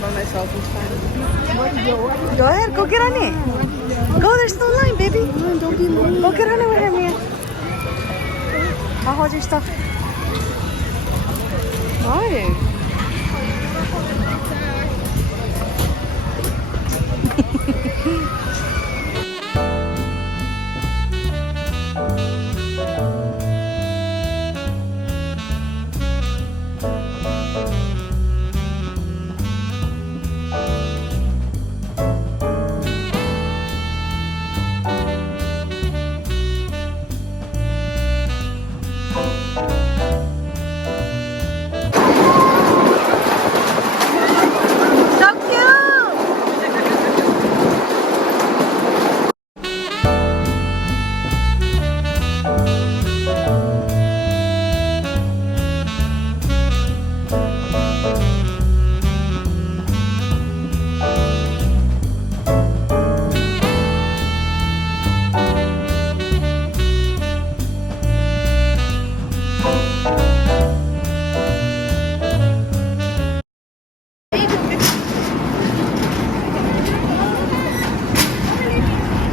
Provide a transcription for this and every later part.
by myself is fine. Go ahead, go get on it. Go, there's no line, baby. Don't be late. Go get on it with her, Mia. I'll hold your stuff. Why?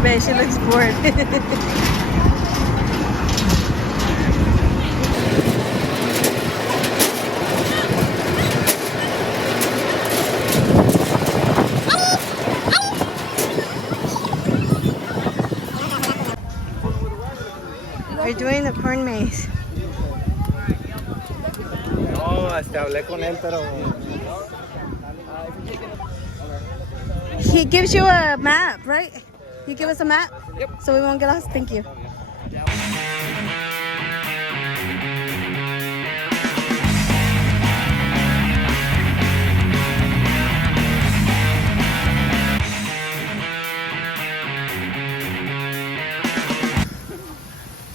Man, she looks bored. We're doing the corn maze. No, hasta hablé con él, pero... He gives you a map, right? You give us a map? Yep. So we won't get lost? Thank you.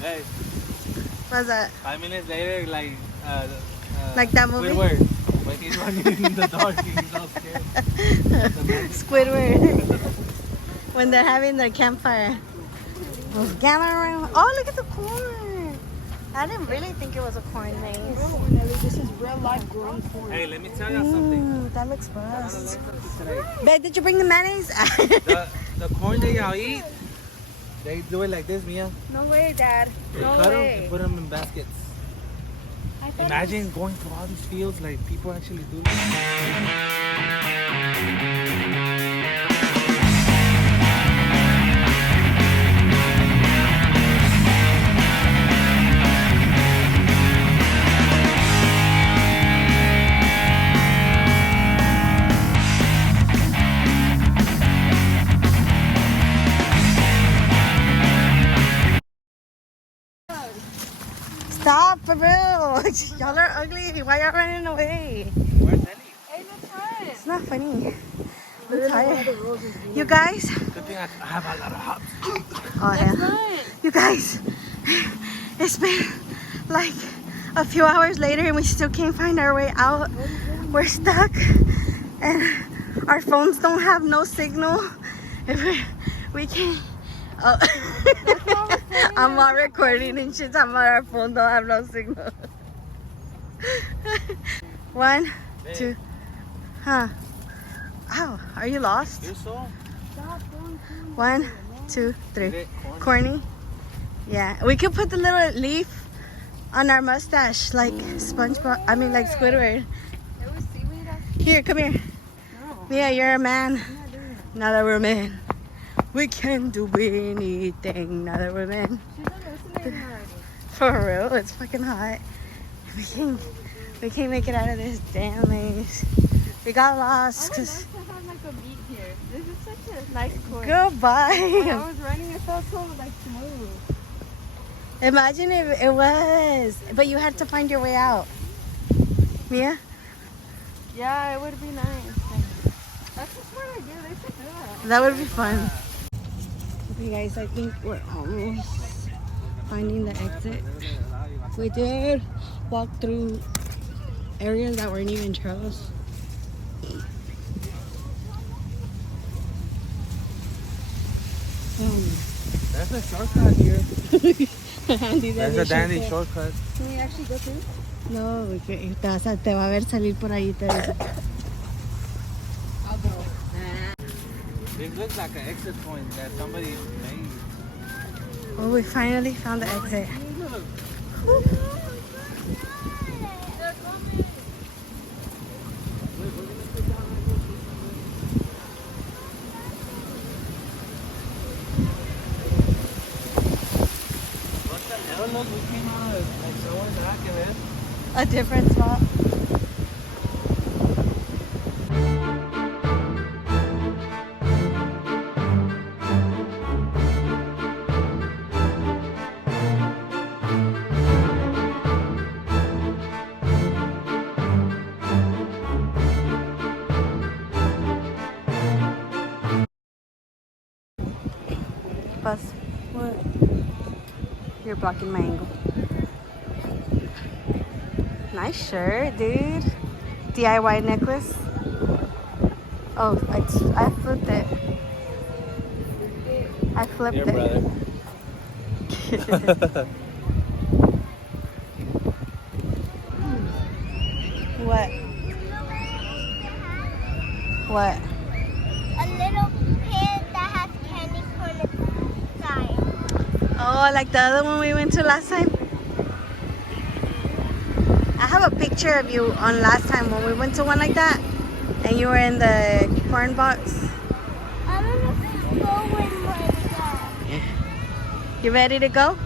Hey, What's that? 5 minutes later, like That movie? Squidward. When he's running in the dark, he's all scared. Squidward. When they're having their campfire. Oh, look at the corn. I didn't really think it was a corn maze. This is real life growing corn. Hey, let me tell you something. Ooh, that looks bust. Babe, did you bring the mayonnaise? The corn that y'all eat, they do it like this, Mia. No way, Dad. They No cut them way. and put them in baskets. Imagine going through all these fields, like people actually do this. Stop, for real. Y'all are ugly. Why y'all running away? Where's Ellie? Hey, let's run. It's not funny. I'm tired. You guys? Good thing I have a lot of hops. Oh, yeah. You guys, it's been like a few hours later and we still can't find our way out. We're stuck and our phones don't have no signal. We can't. Oh. I'm not recording and shit. I'm on our phone, don't have no signal. 1, 2. Huh? Ow, are you lost? You're so... 1, 2, 3. Corny? Yeah. We could put the little leaf on our mustache like SpongeBob. I mean, like Squidward. Here, come here. Yeah, you're a man. Now that we're men, we can do anything. Now that we're men. For real, it's fucking hot. We can't make it out of this damn maze. We got lost because. This is such a nice course. Goodbye. When I was running, it felt so like smooth. Imagine if it was, but you had to find your way out. Mia? Yeah, it would be nice. That's a smart idea. They should do that. That would be fun. Okay, guys, I think we're almost finding the exit. We did walk through areas that weren't even trails. That's a shortcut here. Andy, That's a dandy shortcut. Can we actually go through? No, porque te va a ver salir por ahí. It looks like an exit point that somebody made. Oh, we finally found the exit. What the hell? Look, we came out of like somewhere back in it. A different spot. Bus. What? You're blocking my angle. Nice shirt, dude. DIY necklace. Oh, I flipped it. I flipped Here, it. brother. What? What? A little pin that has candy corn inside. Oh, like the other one we went to last time? I have a picture of you on last time when we went to one like that. And you were in the corn box. I don't know if it's going like that. You ready to go?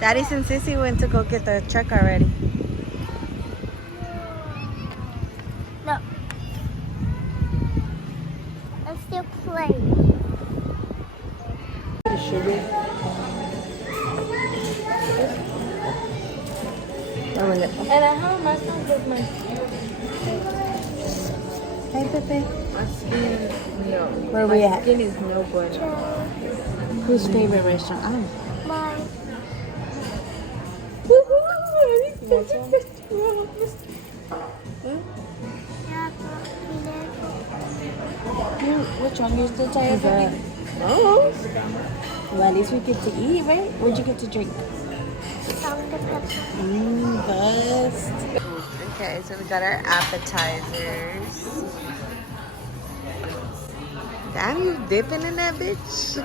Daddy and Sissy went to go get the truck already. No. I'm still playing. And I have my son with my Hey, Pepe. my skin. No. Where my we at? skin is no bueno. Whose favorite restaurant? Oh. Mine. Which one? You still tired of me? Oh. Well, at least we get to eat, right? What'd you get to drink? Dr. Pepper. Best. Okay, so we got our appetizers. Damn, you dipping in that bitch?